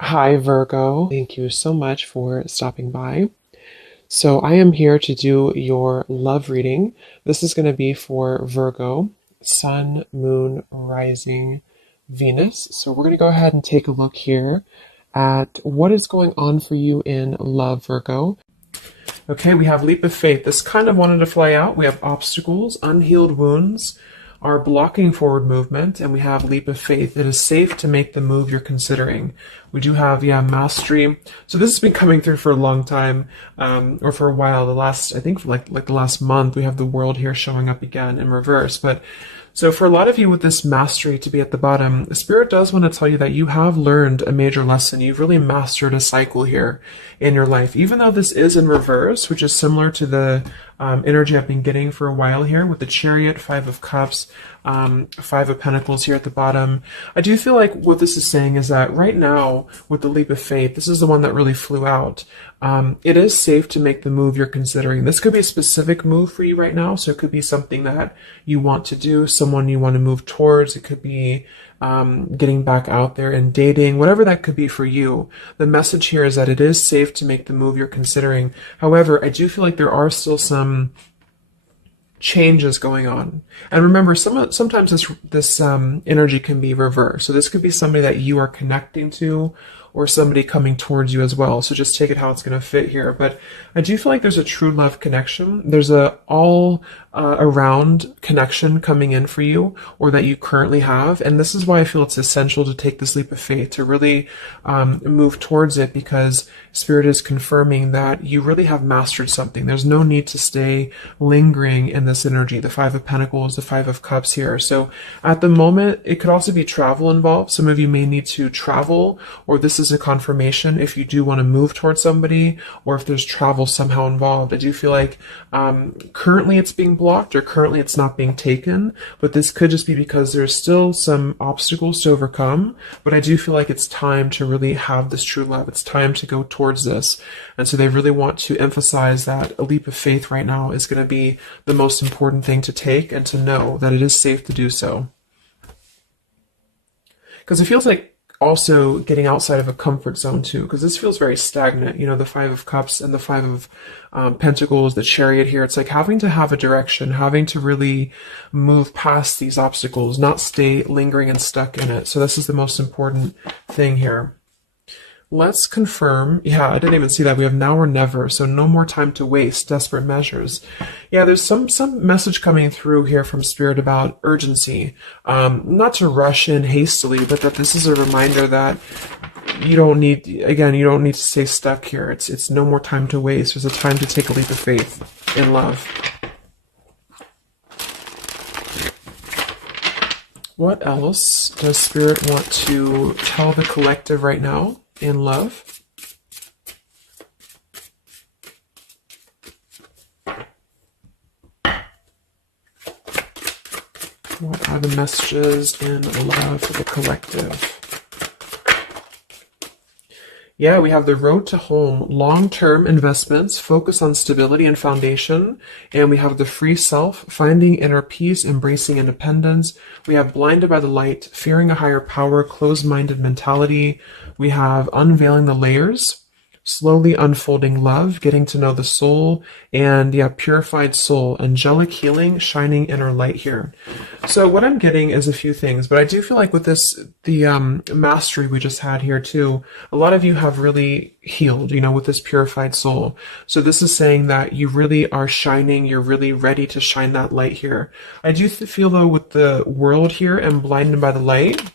Hi, Virgo. Thank you so much for stopping by. So, I am here to do your love reading. This is going to be for Virgo, Sun, Moon, Rising, Venus. So, we're going to go ahead and take a look here at what is going on for you in love, Virgo. Okay, we have leap of faith. This kind of wanted to fly out. We have obstacles, unhealed wounds are blocking forward movement, and we have leap of faith. It is safe to make the move you're considering. We do have, mastery. So this has been coming through for a long time, or for a while. The last, I think, for like the last month, we have the world here showing up again in reverse. But so for a lot of you with this mastery to be at the bottom, the Spirit does want to tell you that you have learned a major lesson. You've really mastered a cycle here in your life. Even though this is in reverse, which is similar to the energy I've been getting for a while here with the Chariot, Five of Cups, Five of Pentacles here at the bottom. I do feel like what this is saying is that right now, with the leap of faith, this is the one that really flew out. It is safe to make the move you're considering. This could be a specific move for you right now. So it could be something that you want to do, someone you want to move towards. It could be getting back out there and dating, whatever that could be for you. The message here is that it is safe to make the move you're considering. However, I do feel like there are still some changes going on. And remember, sometimes this energy can be reversed. So this could be somebody that you are connecting to, or somebody coming towards you as well. So just take it how it's going to fit here. But I do feel like there's a true love connection. There's a all around connection coming in for you, or that you currently have. And this is why I feel it's essential to take this leap of faith, to really move towards it, because Spirit is confirming that you really have mastered something. There's no need to stay lingering in this energy. The Five of Pentacles, the Five of Cups here. So at the moment, it could also be travel involved. Some of you may need to travel, or this is a confirmation if you do want to move towards somebody, or if there's travel somehow involved. I do feel like currently it's being blocked, or currently it's not being taken, but this could just be because there's still some obstacles to overcome. But I do feel like it's time to really have this true love. It's time to go towards this. And so they really want to emphasize that a leap of faith right now is going to be the most important thing to take, and to know that it is safe to do so. Because it feels like also getting outside of a comfort zone too, because this feels very stagnant. The Five of Cups and the Five of Pentacles, the Chariot here. It's like having to have a direction, having to really move past these obstacles, not stay lingering and stuck in it. So this is the most important thing here. Let's confirm. Yeah, I didn't even see that. We have now or never. So no more time to waste. Desperate measures. Yeah, there's some message coming through here from Spirit about urgency. Not to rush in hastily, but that this is a reminder that you don't need to stay stuck here. It's no more time to waste. There's a time to take a leap of faith in love. What else does Spirit want to tell the collective right now in love? What are the messages in love for the collective? Yeah, we have the road to home, long-term investments, focus on stability and foundation. And we have the free self, finding inner peace, embracing independence. We have blinded by the light, fearing a higher power, closed-minded mentality. We have unveiling the layers, slowly unfolding love, getting to know the soul, and purified soul, angelic healing, shining inner light here. So what I'm getting is a few things, but I do feel like with this, the mastery we just had here too, a lot of you have really healed, with this purified soul. So this is saying that you really are shining, you're really ready to shine that light here. I do feel though with the world here and blinded by the light,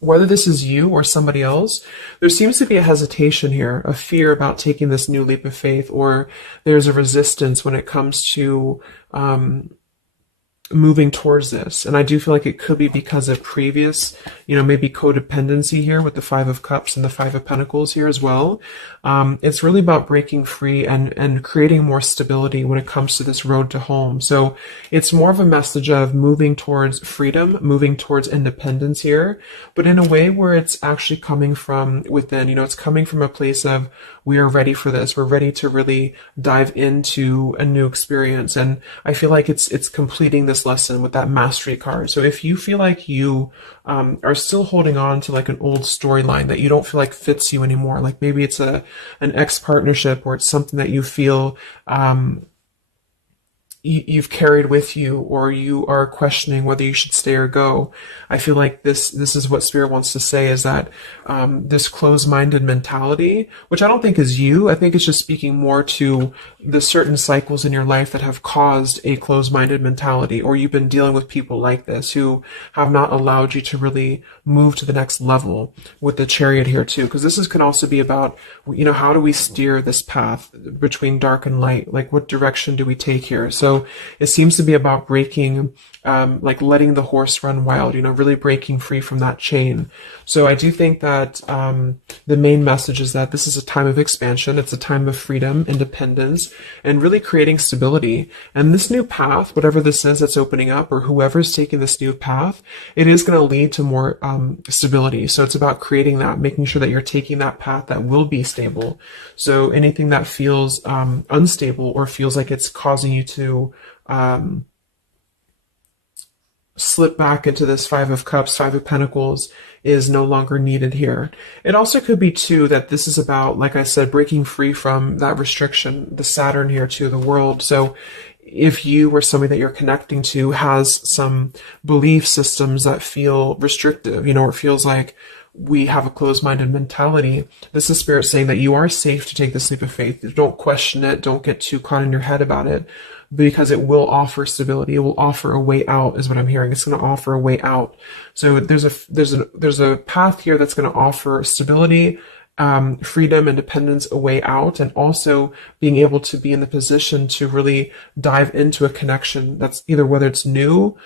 whether this is you or somebody else, there seems to be a hesitation here, a fear about taking this new leap of faith, or there's a resistance when it comes to moving towards this. And I do feel like it could be because of previous, maybe codependency here with the Five of Cups and the Five of Pentacles here as well. It's really about breaking free and creating more stability when it comes to this road to home. So it's more of a message of moving towards freedom, moving towards independence here, but in a way where it's actually coming from within. It's coming from a place of, we are ready for this. We're ready to really dive into a new experience. And I feel like it's completing this this lesson with that mastery card. So if you feel like you are still holding on to like an old storyline that you don't feel like fits you anymore, like maybe it's an ex partnership, or it's something that you feel you've carried with you, or you are questioning whether you should stay or go. I feel like this is what Spirit wants to say, is that this closed-minded mentality, which I don't think is you, I think it's just speaking more to the certain cycles in your life that have caused a closed-minded mentality, or you've been dealing with people like this who have not allowed you to really move to the next level, with the Chariot here too, because this can also be about, how do we steer this path between dark and light? Like, what direction do we take here? So it seems to be about breaking, like letting the horse run wild, really breaking free from that chain. So I do think that the main message is that this is a time of expansion. It's a time of freedom, independence, and really creating stability. And this new path, whatever this is that's opening up, or whoever's taking this new path, it is going to lead to more stability. So it's about creating that, making sure that you're taking that path that will be stable. So anything that feels unstable, or feels like it's causing you to slip back into this Five of Cups, Five of Pentacles, is no longer needed here. It also could be too that this is about, like I said, breaking free from that restriction, the Saturn here too, the world. So if you or somebody that you're connecting to has some belief systems that feel restrictive, or it feels like we have a closed-minded mentality, this is Spirit saying that you are safe to take this leap of faith. Don't question it. Don't get too caught in your head about it, because it will offer stability. It will offer a way out, is what I'm hearing. It's going to offer a way out. So there's a path here that's going to offer stability, freedom, independence, a way out, and also being able to be in the position to really dive into a connection that's either, whether it's new,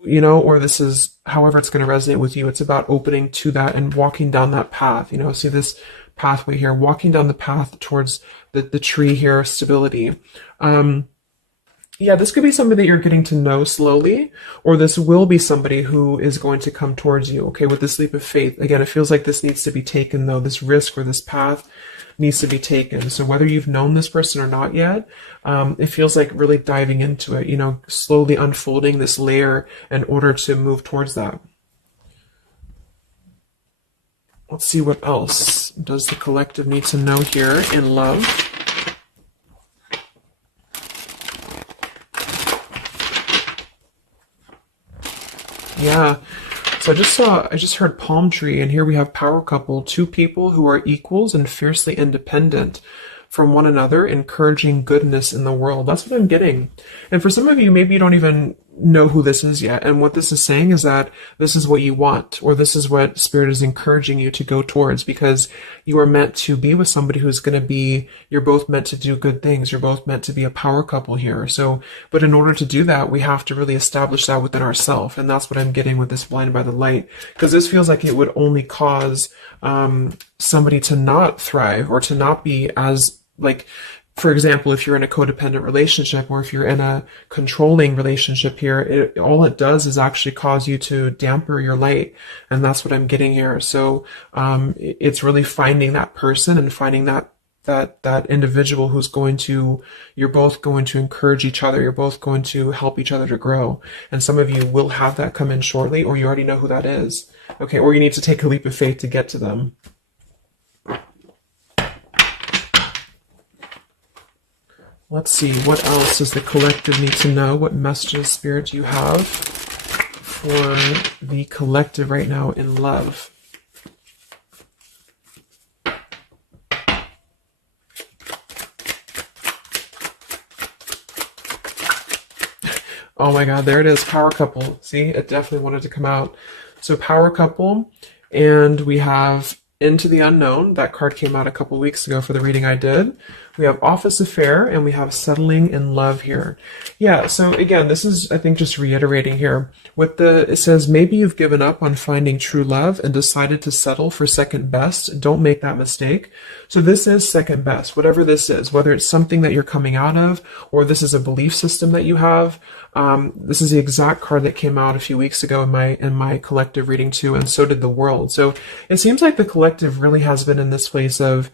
or this is however it's going to resonate with you. It's about opening to that and walking down that path. See this pathway here, walking down the path towards the tree here, stability. Yeah, this could be somebody that you're getting to know slowly, or this will be somebody who is going to come towards you, okay, with this leap of faith. Again, it feels like this needs to be taken, though. This risk or this path needs to be taken. So whether you've known this person or not yet, it feels like really diving into it, slowly unfolding this layer in order to move towards that. Let's see what else does the collective need to know here in love. Yeah, so I just heard palm tree, and here we have power couple, two people who are equals and fiercely independent from one another, encouraging goodness in the world. That's what I'm getting. And for some of you, maybe you don't even know who this is yet. And what this is saying is that this is what you want, or this is what Spirit is encouraging you to go towards, because you are meant to be with somebody who's going to be, you're both meant to do good things. You're both meant to be a power couple here. So, but in order to do that, we have to really establish that within ourselves. And that's what I'm getting with this blinded by the light, because this feels like it would only cause somebody to not thrive, or to not be as, like, for example, if you're in a codependent relationship, or if you're in a controlling relationship here, all it does is actually cause you to damper your light. And that's what I'm getting here. So it's really finding that person and finding that individual who's you're both going to encourage each other. You're both going to help each other to grow. And some of you will have that come in shortly, or you already know who that is. Okay, or you need to take a leap of faith to get to them. Let's see, what else does the collective need to know? What messages, Spirit, do you have for the collective right now in love? Oh my God, there it is, power couple. See, it definitely wanted to come out. So power couple, and we have Into the Unknown. That card came out a couple weeks ago for the reading I did. We have Office Affair, and we have Settling in Love here. Yeah, so again, this is, I think, just reiterating here. It says, maybe you've given up on finding true love and decided to settle for second best. Don't make that mistake. So this is second best, whatever this is, whether it's something that you're coming out of, or this is a belief system that you have. This is the exact card that came out a few weeks ago in my collective reading too, and so did the world. So it seems like the collective really has been in this place of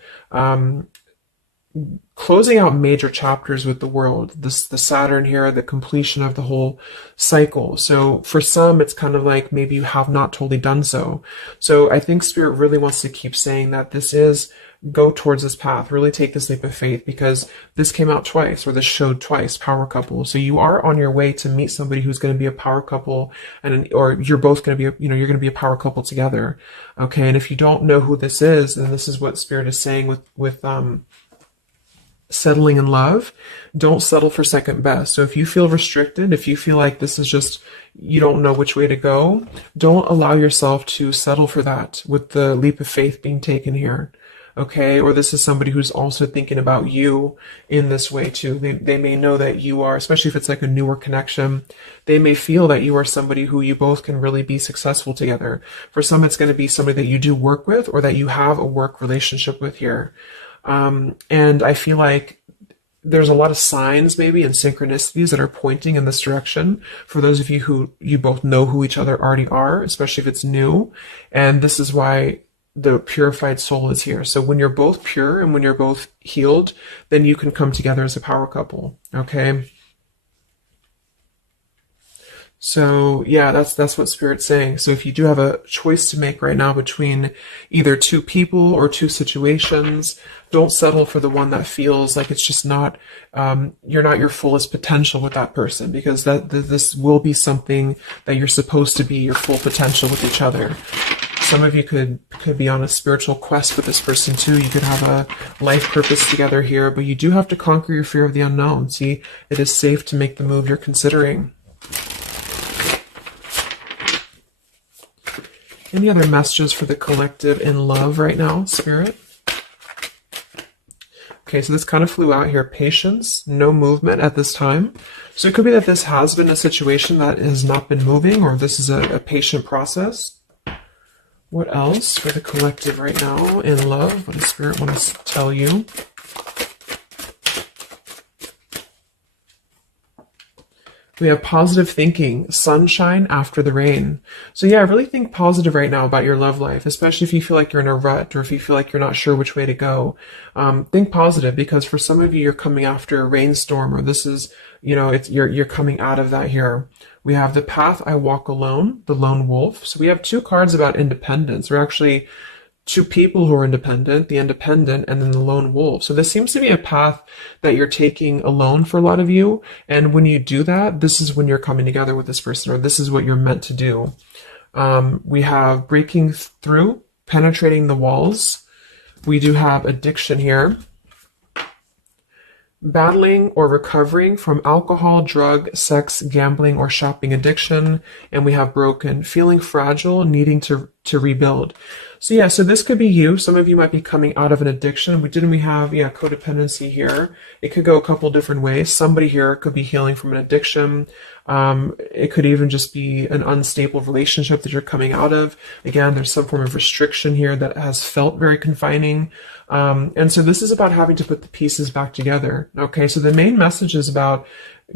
closing out major chapters with the world, the Saturn here, the completion of the whole cycle. So for some, it's kind of like maybe you have not totally done so. So I think Spirit really wants to keep saying that this is, go towards this path, really take this leap of faith, because this came out twice, or this showed twice, power couple. So you are on your way to meet somebody who's going to be a power couple, or you're both going to be, you're going to be a power couple together. Okay. And if you don't know who this is, then this is what Spirit is saying with settling in love. Don't settle for second best. So if you feel restricted, if you feel like this is just, you don't know which way to go, don't allow yourself to settle for that with the leap of faith being taken here. Okay, or this is somebody who's also thinking about you in this way too. They may know that you are, especially if it's like a newer connection, they may feel that you are somebody who you both can really be successful together. For some, it's going to be somebody that you do work with, or that you have a work relationship with here. And I feel like there's a lot of signs maybe and synchronicities that are pointing in this direction for those of you who you both know who each other already are, especially if it's new. And this is why the purified soul is here. So when you're both pure and when you're both healed, then you can come together as a power couple. Okay. So yeah, that's what Spirit's saying. So if you do have a choice to make right now between either two people or two situations, don't settle for the one that feels like it's just not, you're not your fullest potential with that person, because this will be something that you're supposed to be your full potential with each other. Some of you could be on a spiritual quest with this person too. You could have a life purpose together here, but you do have to conquer your fear of the unknown. See, it is safe to make the move you're considering. Any other messages for the collective in love right now, Spirit? Okay, so this kind of flew out here. Patience, no movement at this time. So it could be that this has been a situation that has not been moving, or this is a patient process. What else for the collective right now in love? What does Spirit want to tell you? We have positive thinking, sunshine after the rain. So yeah, really think positive right now about your love life, especially if you feel like you're in a rut, or if you feel like you're not sure which way to go. Think positive, because for some of you, you're coming after a rainstorm, or this is, you're coming out of that here. We have the path I walk alone, the lone wolf. So we have two cards about independence. We're actually two people who are independent, the independent, and then the lone wolf. So this seems to be a path that you're taking alone for a lot of you. And when you do that, this is when you're coming together with this person, or this is what you're meant to do. We have breaking through, penetrating the walls. We do have addiction here. Battling or recovering from alcohol, drug, sex, gambling, or shopping addiction. And we have broken, feeling fragile, needing to rebuild. So yeah, so this could be you. Some of you might be coming out of an addiction. We have, codependency here. It could go a couple different ways. Somebody here could be healing from an addiction. It could even just be an unstable relationship that you're coming out of. Again, there's some form of restriction here that has felt very confining. And so this is about having to put the pieces back together. Okay, so the main message is about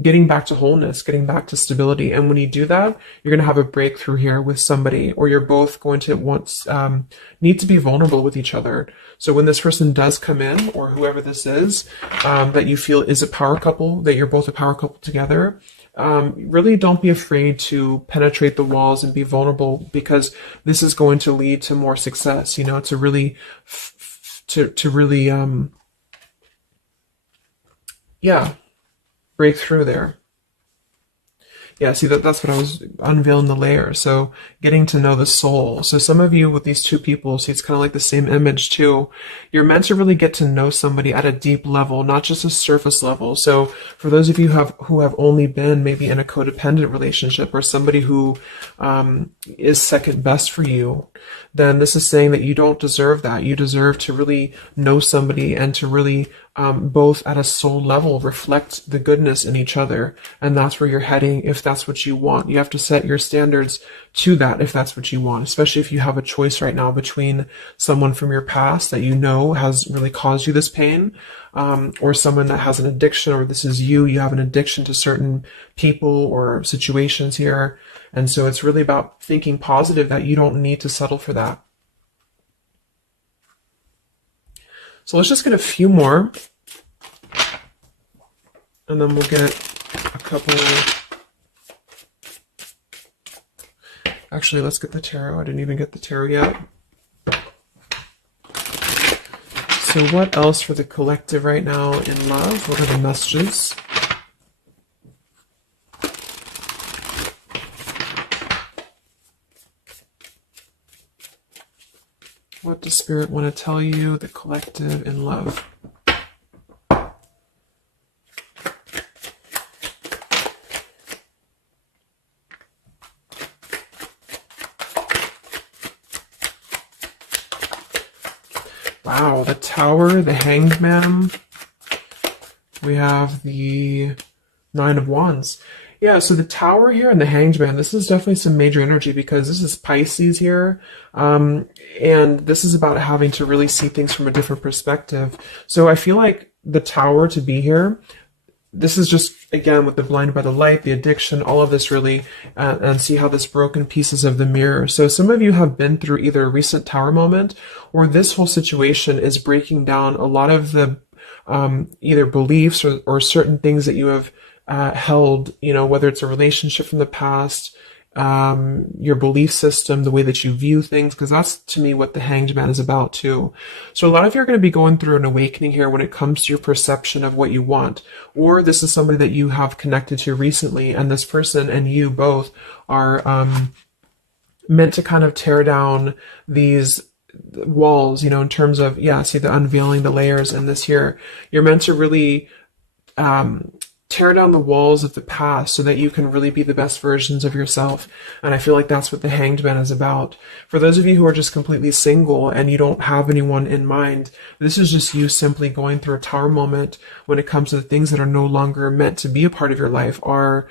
getting back to wholeness, getting back to stability. And when you do that, you're going to have a breakthrough here with somebody, or you're both going to need to be vulnerable with each other. So when this person does come in, or whoever this is, that you feel is a power couple, that you're both a power couple together, really don't be afraid to penetrate the walls and be vulnerable, because this is going to lead to more success, to really, break through there. Yeah, see, that's what I was unveiling, the layer. So getting to know the soul. So some of you with these two people, see, it's kind of like the same image too. You're meant to really get to know somebody at a deep level, not just a surface level. So for those of you who have only been maybe in a codependent relationship, or somebody who is second best for you, then this is saying that you don't deserve that. You deserve to really know somebody, and to really both at a soul level reflect the goodness in each other. And that's where you're heading if that's what you want. You have to set your standards to that if that's what you want, especially if you have a choice right now between someone from your past that you know has really caused you this pain, or someone that has an addiction, or this is you have an addiction to certain people or situations here. And so it's really about thinking positive, that you don't need to settle for that. So let's just get a few more And then we'll get a couple. Actually, let's get the tarot. I didn't even get the tarot yet. So what else for the collective right now in love? What are the messages? What does Spirit want to tell you, the collective in love? Wow, the Tower, the Hanged Man. We have the Nine of Wands. Yeah, so the Tower here and the Hanged Man, this is definitely some major energy because this is Pisces here. And this is about having to really see things from a different perspective. So I feel like the Tower to be here, this is just, again, with the blinded by the light, the addiction, all of this really, and see how this broken pieces of the mirror. So some of you have been through either a recent Tower moment or this whole situation is breaking down a lot of the either beliefs or certain things that you have held, you know, whether it's a relationship from the past, your belief system, the way that you view things, because that's to me what the Hanged Man is about too. So a lot of you are going to be going through an awakening here when it comes to your perception of what you want, or this is somebody that you have connected to recently, and this person and you both are meant to kind of tear down these walls, you know, in terms of, yeah, see the unveiling the layers in this here. You're meant to really tear down the walls of the past so that you can really be the best versions of yourself. And I feel like that's what the Hanged Man is about. For those of you who are just completely single and you don't have anyone in mind, this is just you simply going through a Tower moment when it comes to the things that are no longer meant to be a part of your life are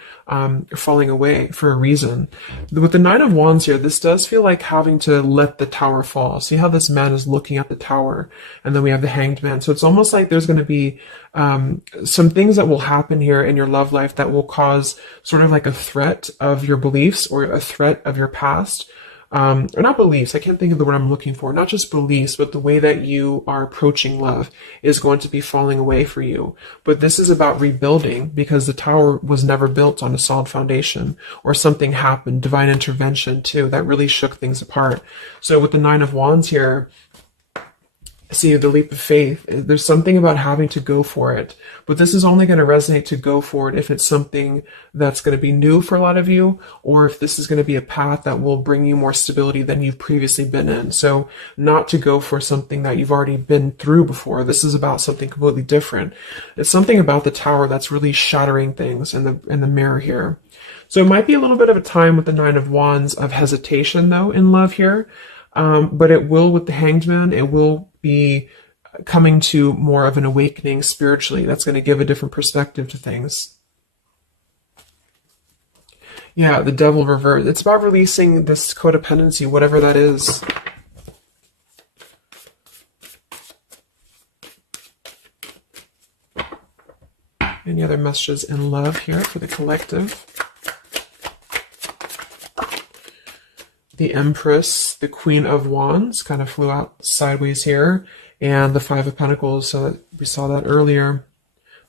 falling away for a reason. With the Nine of Wands here, this does feel like having to let the Tower fall. See how this man is looking at the Tower, and then we have the Hanged Man. So it's almost like there's going to be some things that will happen here in your love life that will cause sort of like a threat of your beliefs or a threat of your past. Or not beliefs, I can't think of the word I'm looking for. Not just beliefs, but the way that you are approaching love is going to be falling away for you. But this is about rebuilding because the Tower was never built on a solid foundation, or something happened, divine intervention too, that really shook things apart. So with the Nine of Wands here, see the leap of faith, there's something about having to go for it, but this is only going to resonate to go for it if it's something that's going to be new for a lot of you, or if this is going to be a path that will bring you more stability than you've previously been in. So not to go for something that you've already been through before. This is about something completely different. It's something about the Tower that's really shattering things in the mirror here. So it might be a little bit of a time with the Nine of Wands of hesitation though in love here. But it will, with the Hanged Man, it will be coming to more of an awakening spiritually. That's going to give a different perspective to things. Yeah, the Devil reversed. It's about releasing this codependency, whatever that is. Any other messages in love here for the collective? The Empress, the Queen of Wands, kind of flew out sideways here, and the Five of Pentacles, so that we saw that earlier.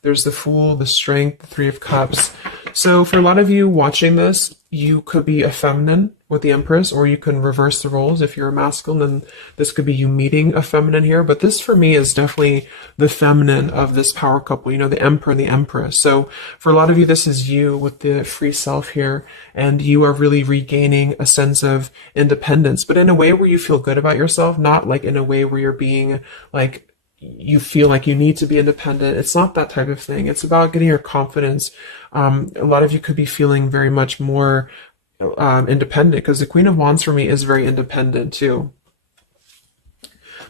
There's the Fool, the Strength, the Three of Cups. So for a lot of you watching this, you could be a feminine with the Empress, or you can reverse the roles. If you're a masculine, then this could be you meeting a feminine here. But this, for me, is definitely the feminine of this power couple, you know, the Emperor and the Empress. So for a lot of you, this is you with the free self here, and you are really regaining a sense of independence, but in a way where you feel good about yourself, not like in a way where you're being like, you feel like you need to be independent. It's not that type of thing. It's about getting your confidence. A lot of you could be feeling very much more independent, because the Queen of Wands for me is very independent too.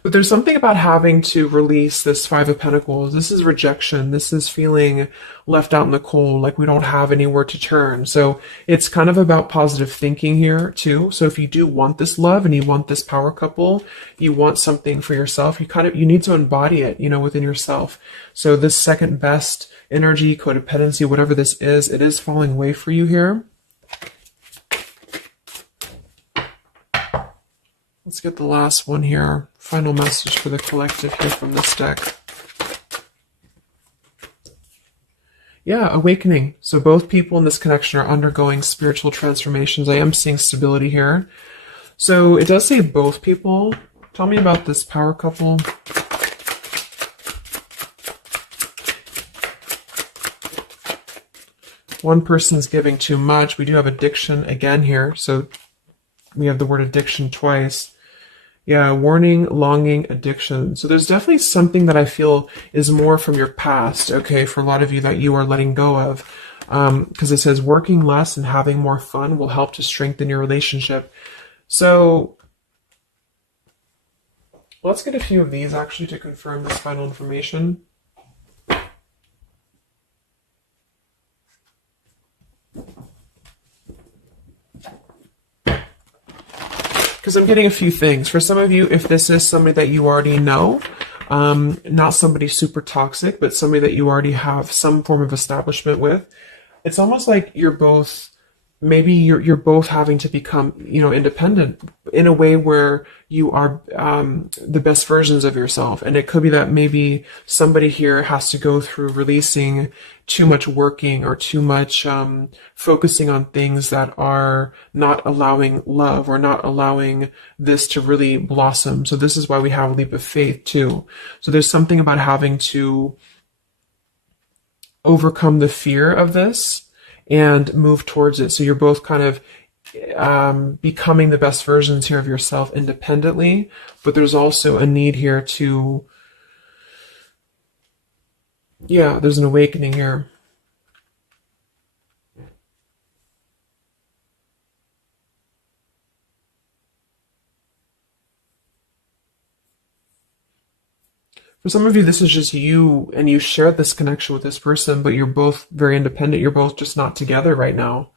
But there's something about having to release this Five of Pentacles. This is rejection. This is feeling left out in the cold, like we don't have anywhere to turn. So it's kind of about positive thinking here too. So if you do want this love and you want this power couple, you want something for yourself, you need to embody it, you know, within yourself. So this second best energy, codependency, whatever this is, it is falling away for you here. Let's get the last one here. Final message for the collective here from this deck. Yeah, awakening. So both people in this connection are undergoing spiritual transformations. I am seeing stability here. So it does say both people. Tell me about this power couple. One person's giving too much. We do have addiction again here. So we have the word addiction twice. Yeah, warning, longing, addiction. So there's definitely something that I feel is more from your past, okay, for a lot of you that you are letting go of. Because it says working less and having more fun will help to strengthen your relationship. So let's get a few of these actually to confirm this final information. Because I'm getting a few things. For some of you, if this is somebody that you already know, not somebody super toxic, but somebody that you already have some form of establishment with, it's almost like you're both, maybe you're both having to become, independent in a way where you are the best versions of yourself. And it could be that maybe somebody here has to go through releasing too much working or too much focusing on things that are not allowing love or not allowing this to really blossom. So this is why we have a leap of faith too. So there's something about having to overcome the fear of this and move towards it. So you're both kind of becoming the best versions here of yourself independently, but there's also a need here to, there's an awakening here. For some of you, this is just you, and you shared this connection with this person, but you're both very independent. You're both just not together right now.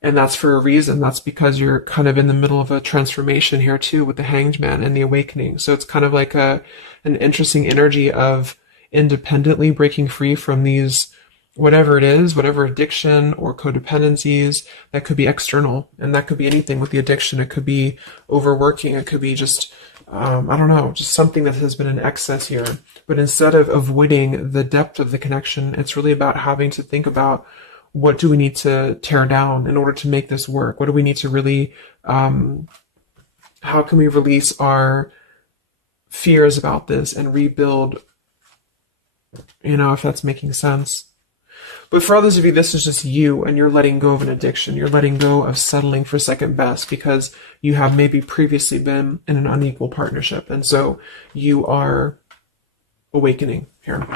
And that's for a reason. That's because you're kind of in the middle of a transformation here too with the Hanged Man and the awakening. So it's kind of like an interesting energy of independently breaking free from these, whatever it is, whatever addiction or codependencies that could be external. And that could be anything with the addiction. It could be overworking. It could be just, I don't know, just something that has been in excess here. But instead of avoiding the depth of the connection, it's really about having to think about, what do we need to tear down in order to make this work? What do we need to really, how can we release our fears about this and rebuild, if that's making sense. But for others of you, this is just you, and you're letting go of an addiction. You're letting go of settling for second best because you have maybe previously been in an unequal partnership. And so you are awakening here.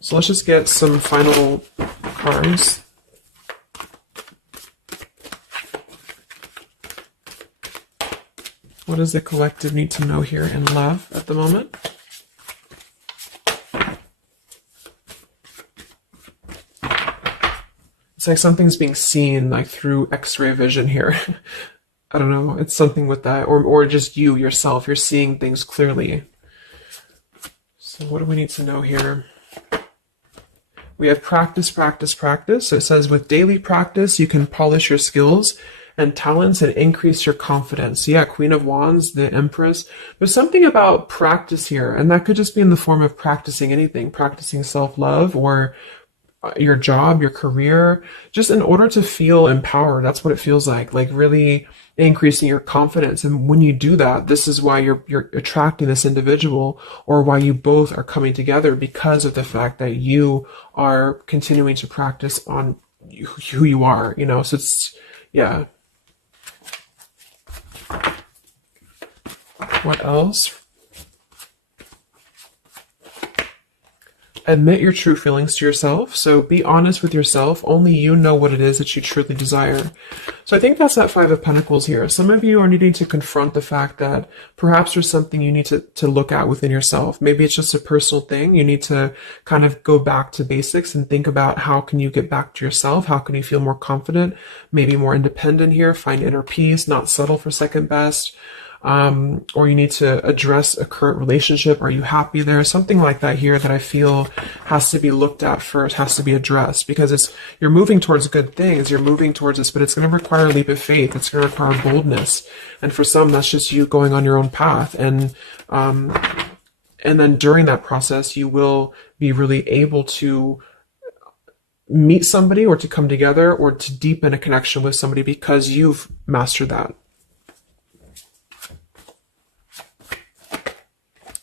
So let's just get some final cards. What does the collective need to know here in love at the moment? It's like something's being seen like through X-ray vision here. I don't know. It's something with that. Or just you, yourself. You're seeing things clearly. So what do we need to know here? We have practice, practice, practice. So it says with daily practice, you can polish your skills and talents and increase your confidence. So yeah, Queen of Wands, the Empress. There's something about practice here, and that could just be in the form of practicing anything, practicing self-love or your job, your career, just in order to feel empowered. That's what it feels like really increasing your confidence. And when you do that, this is why you're attracting this individual, or why you both are coming together, because of the fact that you are continuing to practice on who you are, so it's, yeah. What else? Admit your true feelings to yourself. So be honest with yourself. Only you know what it is that you truly desire. So I think that's that Five of Pentacles here. Some of you are needing to confront the fact that perhaps there's something you need to look at within yourself. Maybe it's just a personal thing. You need to kind of go back to basics and think about how can you get back to yourself? How can you feel more confident, maybe more independent here, find inner peace, not settle for second best. Or you need to address a current relationship. Are you happy there? Something like that here that I feel has to be looked at first, has to be addressed, because you're moving towards good things. You're moving towards this, but it's going to require a leap of faith. It's going to require boldness. And for some, that's just you going on your own path. And then during that process, you will be really able to meet somebody or to come together or to deepen a connection with somebody because you've mastered that.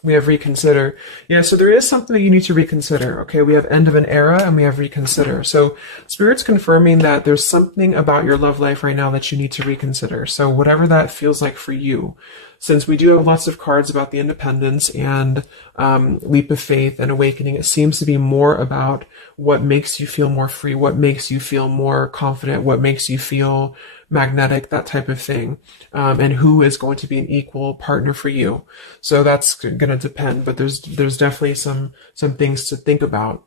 We have reconsider. Yeah, so there is something that you need to reconsider. Okay, we have end of an era and we have reconsider. So Spirit's confirming that there's something about your love life right now that you need to reconsider. So whatever that feels like for you. Since we do have lots of cards about the independence and leap of faith and awakening, it seems to be more about what makes you feel more free, what makes you feel more confident, what makes you feel magnetic, that type of thing, and who is going to be an equal partner for you. So that's going to depend, but there's definitely some things to think about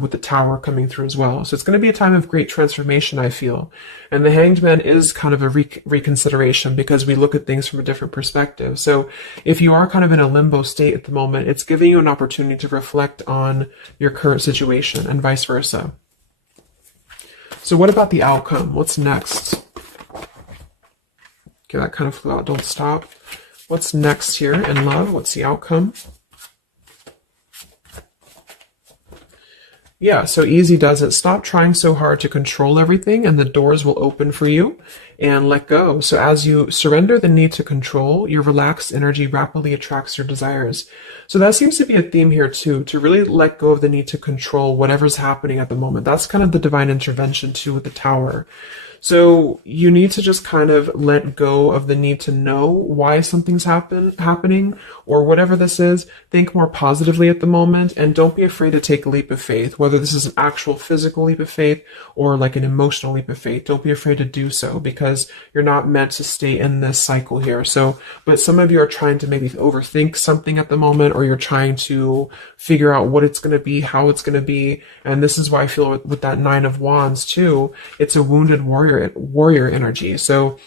with the Tower coming through as well. So it's going to be a time of great transformation, I feel. And the Hanged Man is kind of a reconsideration because we look at things from a different perspective. So if you are kind of in a limbo state at the moment, it's giving you an opportunity to reflect on your current situation and vice versa. So what about the outcome? What's next? Okay, that kind of flew out. Don't stop. What's next here in love? What's the outcome? Yeah, so easy does it. Stop trying so hard to control everything and the doors will open for you, and let go. So as you surrender the need to control, your relaxed energy rapidly attracts your desires. So that seems to be a theme here too, to really let go of the need to control whatever's happening at the moment. That's kind of the divine intervention too with the Tower. So you need to just kind of let go of the need to know why something's happening or whatever this is. Think more positively at the moment and don't be afraid to take a leap of faith, whether this is an actual physical leap of faith or like an emotional leap of faith. Don't be afraid to do so because you're not meant to stay in this cycle here. So, but some of you are trying to maybe overthink something at the moment, or you're trying to figure out what it's going to be, how it's going to be. And this is why I feel with that Nine of Wands too, it's a wounded warrior energy. So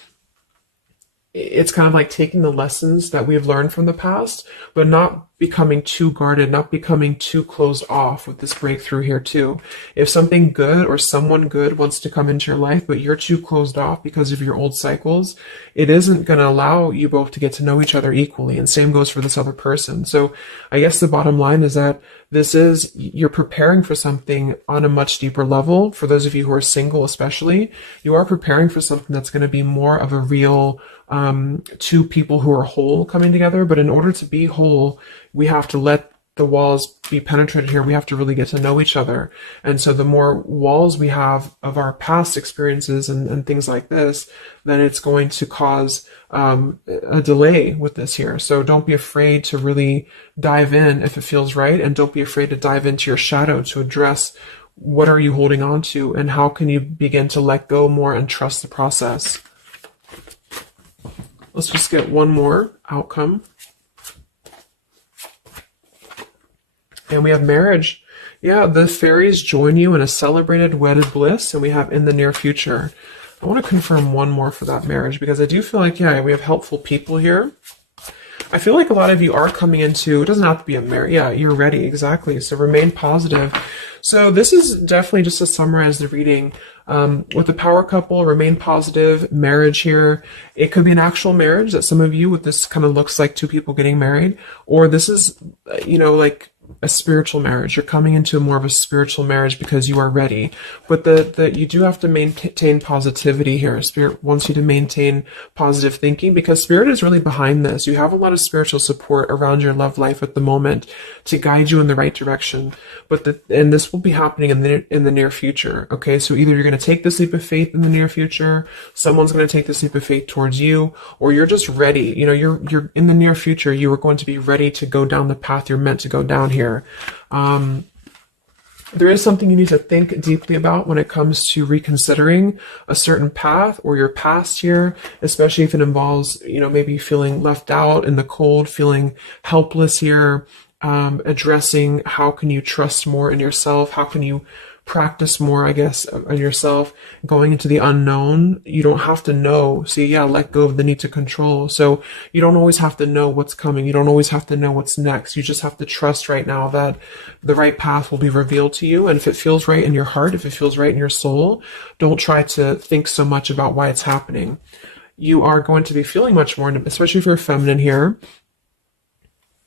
it's kind of like taking the lessons that we've learned from the past, but not becoming too guarded, not becoming too closed off with this breakthrough here too. If something good or someone good wants to come into your life, but you're too closed off because of your old cycles, it isn't going to allow you both to get to know each other equally. And same goes for this other person. So I guess the bottom line is that you're preparing for something on a much deeper level. For those of you who are single, especially, you are preparing for something that's going to be more of a real two people who are whole coming together. But in order to be whole, we have to let the walls be penetrated here. We have to really get to know each other. And so the more walls we have of our past experiences and things like this, then it's going to cause a delay with this here. So don't be afraid to really dive in if it feels right. And don't be afraid to dive into your shadow to address what are you holding on to and how can you begin to let go more and trust the process. Let's just get one more outcome. And we have marriage. Yeah, the fairies join you in a celebrated wedded bliss, and we have in the near future. I want to confirm one more for that marriage because I do feel like, yeah, we have helpful people here. I feel like a lot of you are coming into, it doesn't have to be a marriage. Yeah, you're ready. Exactly. So remain positive. So this is definitely just to summarize the reading. With the power couple, remain positive, marriage here. It could be an actual marriage that some of you with this kind of looks like two people getting married, or this is, like a spiritual marriage. You're coming into more of a spiritual marriage because you are ready. But you do have to maintain positivity here. Spirit wants you to maintain positive thinking because Spirit is really behind this. You have a lot of spiritual support around your love life at the moment to guide you in the right direction. And this will be happening in the near future. Okay, so either you're going to take this leap of faith in the near future, someone's going to take this leap of faith towards you, or you're just ready. You're in the near future. You are going to be ready to go down the path you're meant to go down here. There is something you need to think deeply about when it comes to reconsidering a certain path or your past here, especially if it involves, maybe feeling left out in the cold, feeling helpless here, addressing how can you trust more in yourself? How can you practice more, I guess, on yourself, going into the unknown. You don't have to know. See, yeah, let go of the need to control. So you don't always have to know what's coming. You don't always have to know what's next. You just have to trust right now that the right path will be revealed to you. And if it feels right in your heart, if it feels right in your soul, don't try to think so much about why it's happening. You are going to be feeling much more, especially if you're feminine here,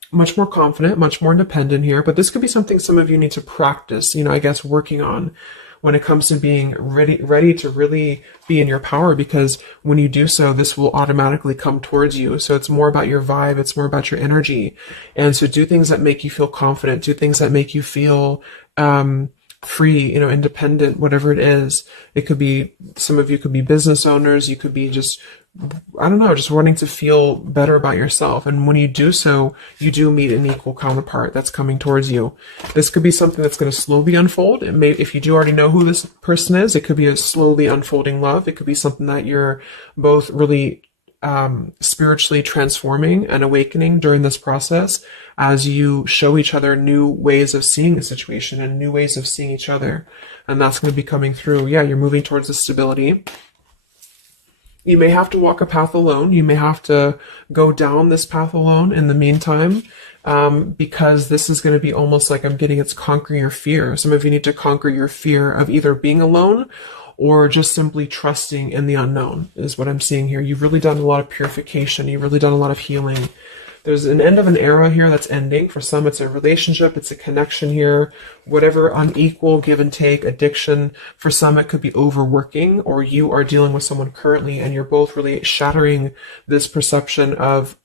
much more confident, much more independent here, but this could be something some of you need to practice, I guess, working on. when it comes to being ready to really be in your power, because when you do so, this will automatically come towards you. So it's more about your vibe, it's more about your energy. And so do things that make you feel confident, do things that make you feel free, independent, whatever it is. It could be, some of you could be business owners, you could be just, I don't know, just wanting to feel better about yourself. And when you do so, you do meet an equal counterpart that's coming towards you. This could be something that's going to slowly unfold. It may, if you do already know who this person is, it could be a slowly unfolding love. It could be something that you're both really spiritually transforming and awakening during this process, as you show each other new ways of seeing a situation and new ways of seeing each other. And that's going to be coming through. Yeah, you're moving towards the stability. You may have to walk a path alone. You may have to go down this path alone in the meantime, because this is going to be almost like, I'm getting, it's conquering your fear. Some of you need to conquer your fear of either being alone or just simply trusting in the unknown, is what I'm seeing here. You've really done a lot of purification. You've really done a lot of healing. There's an end of an era here that's ending. For some, it's a relationship, it's a connection here, whatever unequal give and take, addiction. For some, it could be overworking, or you are dealing with someone currently and you're both really shattering this perception of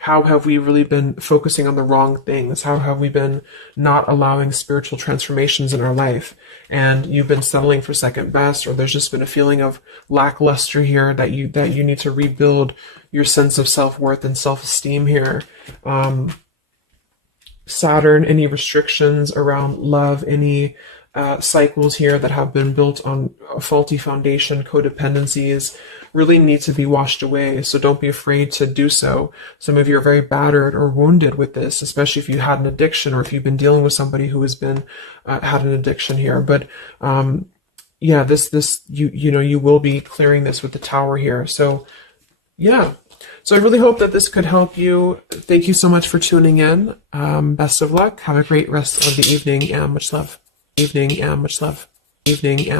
how have we really been focusing on the wrong things? How have we been not allowing spiritual transformations in our life? And you've been settling for second best, or there's just been a feeling of lackluster here that you need to rebuild your sense of self-worth and self-esteem here. Saturn, any restrictions around love, any cycles here that have been built on a faulty foundation, codependencies, really need to be washed away. So don't be afraid to do so. Some of you are very battered or wounded with this, especially if you had an addiction, or if you've been dealing with somebody who has been had an addiction here. But yeah, you will be clearing this with the Tower here. So yeah. So I really hope that this could help you. Thank you so much for tuning in. Best of luck. Have a great rest of the evening, and much love. Evening, and much love. Evening, and